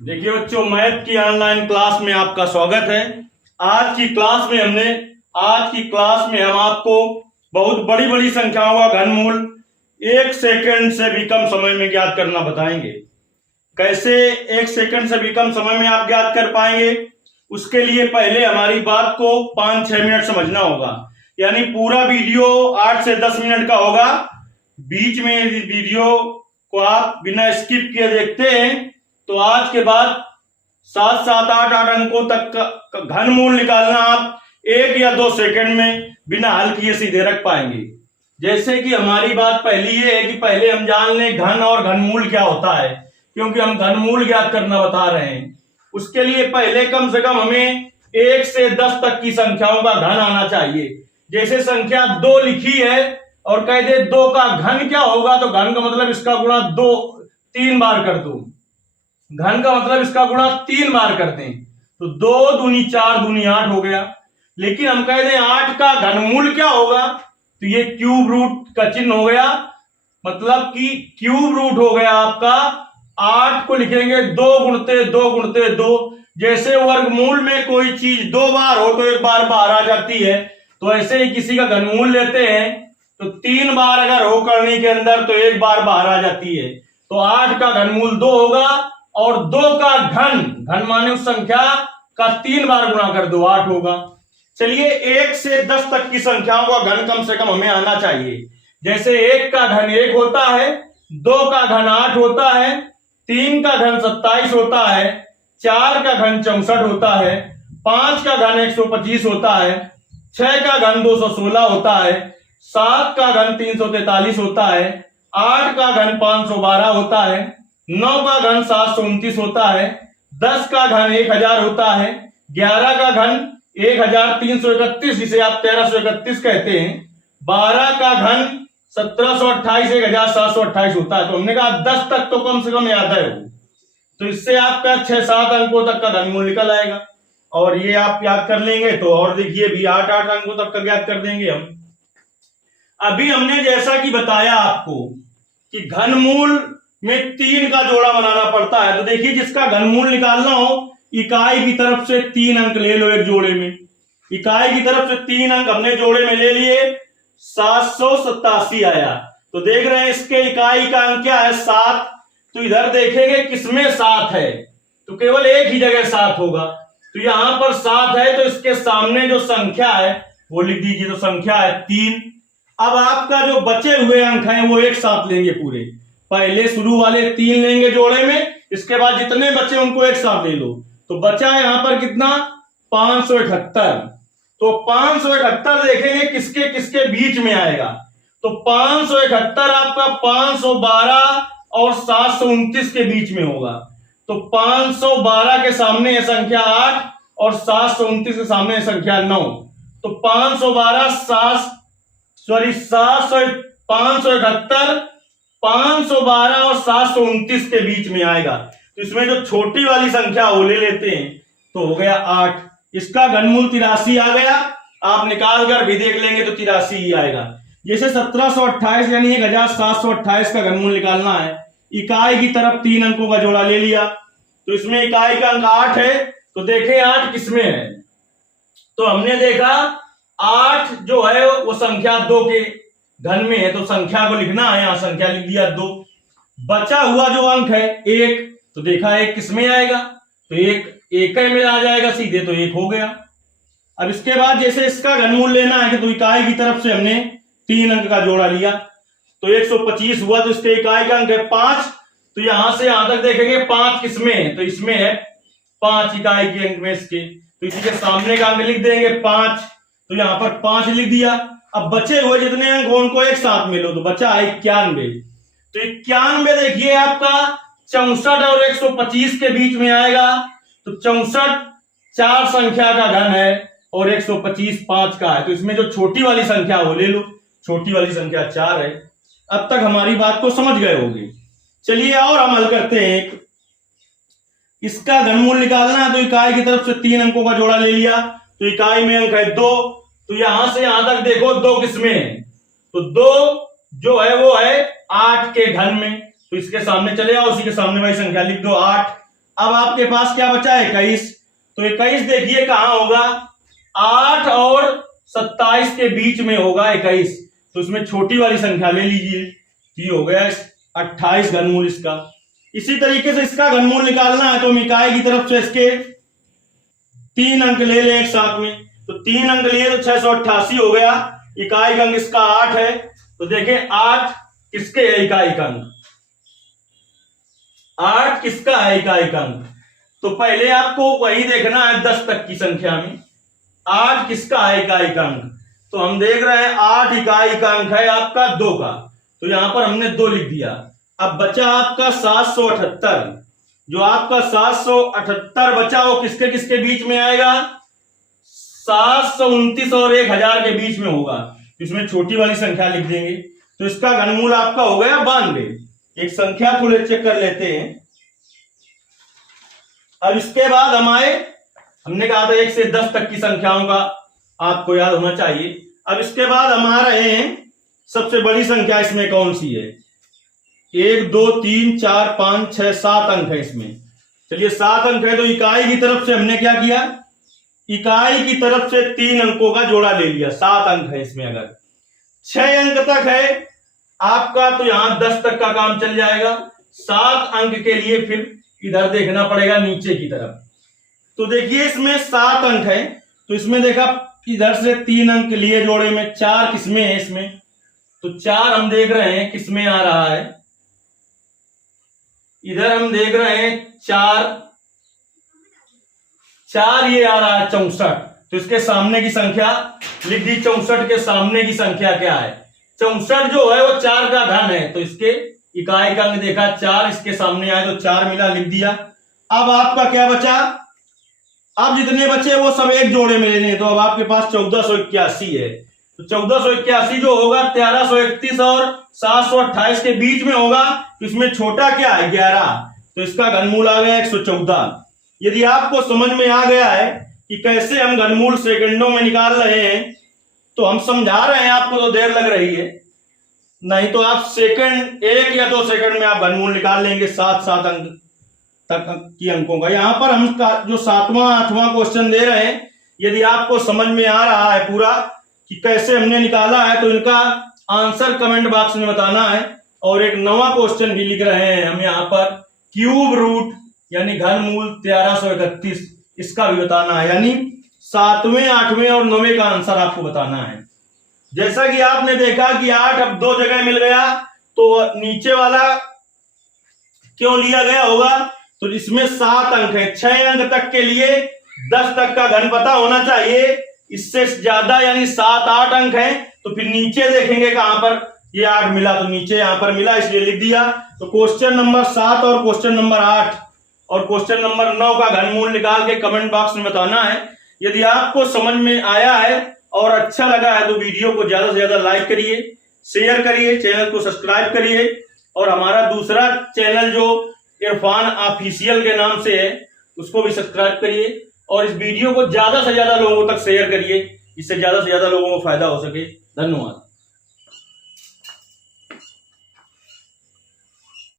देखिए बच्चों, मैथ की ऑनलाइन क्लास में आपका स्वागत है। आज की क्लास में हम आपको बहुत बड़ी बड़ी संख्याओं का घनमूल 1 सेकंड से भी कम समय में ज्ञात करना बताएंगे। कैसे 1 सेकंड से भी कम समय में आप ज्ञात कर पाएंगे, उसके लिए पहले हमारी बात को 5-6 मिनट समझना होगा। यानी पूरा वीडियो 8 से 10 मिनट का होगा। बीच में वीडियो को आप बिना स्किप किए देखते हैं तो आज के बाद 7-7-8 अंकों तक का घनमूल निकालना आप 1 या 2 सेकंड में बिना हल किए सीधे रख पाएंगे। जैसे कि हमारी बात पहली ये है कि पहले हम जान लें घन और घनमूल क्या होता है, क्योंकि हम घनमूल ज्ञात करना बता रहे हैं। उसके लिए पहले कम से कम हमें 1 से 10 तक की संख्याओं का घन आना चाहिए। जैसे संख्या 2 लिखी है और कह दे 2 का घन क्या होगा, तो घन का मतलब इसका गुणा 3 बार कर दो। घन का मतलब इसका गुणा 3 बार करते हैं तो 2 दूनी 4 दूनी 8 हो गया। लेकिन हम कह दें 8 का घनमूल क्या होगा, तो ये क्यूब रूट का चिन्ह हो गया, मतलब कि क्यूब रूट हो गया आपका। 8 को लिखेंगे 2 गुणते 2 गुणते 2। जैसे वर्गमूल में कोई चीज 2 बार हो तो 1 बार बाहर आ जाती है, तो ऐसे ही किसी का घनमूल लेते हैं तो 3 बार अगर हो करने के अंदर तो 1 बार बाहर आ जाती है। तो 8 का घनमूल 2 होगा और 2 का घन माने उस संख्या का 3 बार गुणा कर दो 8 होगा। चलिए 1 से 10 तक की संख्याओं का घन कम से कम हमें आना चाहिए। जैसे 1 का घन 1 होता है, 2 का घन 8 होता है, 3 का घन 27 होता है, 4 का घन 64 होता है, 5 का घन 125 होता है, 6 का घन 216 होता है, 7 का घन 343 होता है, 8 का घन 512 होता है, 9 का घन 729 होता है, 10 का घन 1000 होता है, 11 का घन 1331 जिसे आप 1331 कहते हैं, 12 का घन 1728 1728 होता है। तो हमने कहा 10 तक तो कम से कम याद है वो, तो इससे आपका 6-7 अंकों तक का घनमूल निकल आएगा और ये आप याद कर लेंगे तो और देखिए भी 8-8 अंकों तक का ज्ञात कर देंगे हम। अभी हमने जैसा कि बताया आपको कि घनमूल में 3 का जोड़ा बनाना पड़ता है, तो देखिए जिसका घनमूल निकालना हो इकाई की तरफ से 3 अंक ले लो। एक जोड़े में इकाई की तरफ से 3 अंक हमने जोड़े में ले लिए, 787 आया। तो देख रहे हैं इसके इकाई का अंक क्या है, 7। तो इधर देखेंगे किसमें 7 है, तो केवल एक ही जगह 7 होगा। तो यहां पर 7 है तो इसके सामने जो संख्या है वो लिख दीजिए, तो संख्या है 3। अब आपका जो बचे हुए अंक हैं वो एक साथ लेंगे पूरे। पहले शुरू वाले 3 लेंगे जोड़े में, इसके बाद जितने बचे उनको एक साथ ले लो। तो बचा यहां पर कितना, 578। तो 578 देखेंगे किसके किसके बीच में आएगा, तो 571 आपका 512 और 729 के बीच में होगा। तो 512 के सामने है संख्या 8 और 729 के सामने है संख्या 9। तो 512 571 512 और 729 के बीच में आएगा। तो इसमें जो छोटी वाली संख्या वो ले लेते हैं, तो हो गया 8। इसका घनमूल 83 आ गया। आप निकाल कर भी देख लेंगे तो 83 ही आएगा। जैसे 1728 यानी 1728 का घनमूल निकालना है, इकाई की तरफ 3 अंकों का जोड़ा ले लिया, तो इसमें इकाई का अंक 8 है। तो देखें 8 किसमें है, तो हमने देखा 8 जो है वो संख्या 2 के घन में है, तो संख्या को लिखना है, यहां संख्या लिख दिया 2। बचा हुआ जो अंक है 1, तो देखा 1 किसमें आएगा, तो 1 में आ जाएगा सीधे, तो 1 हो गया। अब इसके बाद जैसे इसका घनमूल लेना है तो इकाई की तरफ से हमने 3 अंक का जोड़ा लिया, तो 125 हुआ, तो इसके इकाई का अंक है 5। तो यहां से यहां तक देखेंगे 5 किसमें है, तो इसमें है 5 इकाई के अंक में इसके, तो इसी के सामने का अंक लिख देंगे 5। तो यहां पर 5 लिख दिया। अब बचे हुए जितने अंक हो उनको एक साथ मिलो, तो बचा 91। तो 91 देखिए आपका 64 और 125 के बीच में आएगा। तो 64 4 संख्या का घन है और 125 5 का है, तो इसमें जो छोटी वाली संख्या वो ले लो, छोटी वाली संख्या 4 है। अब तक हमारी बात को समझ गए होंगे। चलिए और हम हल करते हैं। इसका घनमूल निकालना है तो इकाई की तरफ से 3 अंकों का जोड़ा ले लिया, तो इकाई में अंक है 2। तो यहां से यहां तक देखो 2 किसमें है, तो 2 जो है वो है 8 के घन में, तो इसके सामने चले आओ, उसी के सामने वही संख्या लिख दो 8। अब आपके पास क्या बचा? 21। तो 21 देखिए कहां होगा? 8 और 27 के बीच में होगा 21। तो इसमें छोटी वाली संख्या ले लीजिए, ये हो गया 28 घनमूल इसका। इसी तरीके से इसका घनमूल निकालना है तो हम इकाई की तरफ से इसके 3 अंक ले लें एक साथ में। तो 3 अंक लिए तो 688 हो गया। इकाई का अंक इसका 8 है। तो देखें 8 किसके है इकाई का अंक? 8 किसका है इकाई का अंक? तो पहले आपको वही देखना है 10 तक की संख्या में 8 किसका है इकाई का अंक। तो हम देख रहे हैं 8 इकाई का अंक है आपका 2 का, तो यहां पर हमने 2 लिख दिया। अब बचा आपका 778। जो आपका 778 बचा वो किसके किसके बीच में आएगा? 729 और 1000 के बीच में होगा। इसमें छोटी वाली संख्या लिख देंगे। तो इसका घनमूल आपका हो गया 92। एक संख्या थोड़े चेक कर लेते हैं। अब इसके बाद हम आए, हमने कहा था 1 से 10 तक की संख्याओं का आपको याद होना चाहिए। अब इसके बाद हम आ रहे हैं सबसे बड़ी संख्या इसमें कौन सी है? 1 2 3 4 5 6 7 अंक है इसमें। चलिए 7 अंक है तो इकाई की तरफ से हमने क्या किया? इकाई की तरफ से 3 अंकों का जोड़ा ले लिया। 7 अंक है इसमें। अगर 6 अंक तक है आपका तो यहां 10 तक का काम चल जाएगा। 7 अंक के लिए फिर इधर देखना पड़ेगा नीचे की तरफ। तो देखिए इसमें 7 अंक है तो इसमें देखा इधर से 3 अंक लिए जोड़े में। 4 किसमें है इसमें? तो 4 हम देख रहे हैं किसमें आ रहा है। इधर हम देख रहे हैं 4 ये आ रहा है 64। तो इसके सामने की संख्या लिख दी। 64 के सामने की संख्या क्या है? 64 जो है वो 4 का घन है। तो इसके इकाई का अंक देखा 4, इसके सामने आए तो 4 मिला, लिख दिया। अब आपका क्या बचा? अब जितने बचे वो सब एक जोड़े में लेने। तो अब आपके पास 1481 है। तो 1481 जो होगा 1331 और 728 के बीच में होगा। तो इसमें छोटा क्या है? 11। तो इसका घनमूल आ गया 114। यदि आपको समझ में आ गया है कि कैसे हम घनमूल सेकंडों में निकाल रहे हैं तो हम समझा रहे हैं, आपको तो देर लग रही है, नहीं तो आप सेकंड 1 या 2 सेकंड में आप घनमूल निकाल लेंगे 7 अंक तक की अंकों का। यहां पर हम जो 7वां 8वां क्वेश्चन दे रहे हैं, यदि आपको समझ में आ रहा है पूरा कि कैसे हमने निकाला है तो इनका आंसर कमेंट बॉक्स में बताना है। और एक नवा क्वेश्चन भी लिख रहे हैं हम यहां पर, क्यूब रूट यानी घनमूल 1331, इसका भी बताना है। यानी 7वें 8वें और 9वें का आंसर आपको बताना है। जैसा कि आपने देखा कि 8 अब 2 जगह मिल गया तो नीचे वाला क्यों लिया गया होगा? तो इसमें 7 अंक है। 6 अंक तक के लिए 10 तक का घन पता होना चाहिए। इससे ज्यादा यानी 7 8 अंक है तो फिर नीचे देखेंगे कहां पर ये 8 मिला, तो नीचे यहां पर मिला इसलिए लिख दिया। तो क्वेश्चन नंबर 7 और क्वेश्चन नंबर 8 और क्वेश्चन नंबर 9 का घनमूल निकाल के कमेंट बॉक्स में बताना है। यदि आपको समझ में आया है और अच्छा लगा है तो वीडियो को ज्यादा से ज्यादा लाइक करिए, शेयर करिए, चैनल को सब्सक्राइब करिए। और हमारा दूसरा चैनल जो इरफान ऑफिशियल के नाम से है उसको भी सब्सक्राइब करिए। और इस वीडियो को ज्यादा से ज्यादा लोगों तक शेयर करिए, इससे ज्यादा से ज्यादा लोगों को फायदा हो सके। धन्यवाद।